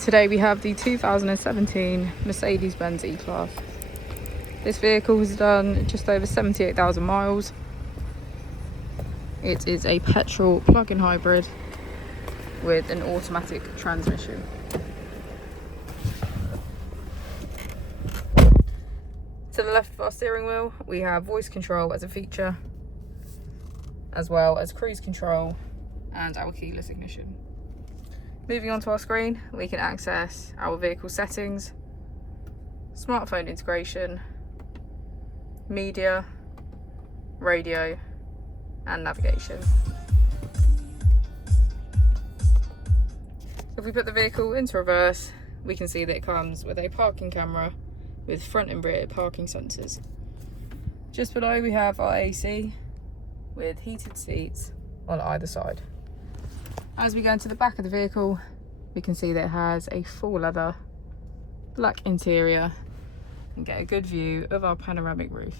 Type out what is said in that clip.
Today we have the 2017 Mercedes-Benz E-Class. This vehicle has done just over 78,000 miles. It is a petrol plug-in hybrid with an automatic transmission. To the left of our steering wheel, we have voice control as a feature, as well as cruise control and our keyless ignition. Moving on to our screen, we can access our vehicle settings, smartphone integration, media, radio, and navigation. If we put the vehicle into reverse, we can see that it comes with a parking camera with front and rear parking sensors. Just below we have our AC with heated seats on either side. As we go into the back of the vehicle, we can see that it has a full leather black interior and get a good view of our panoramic roof.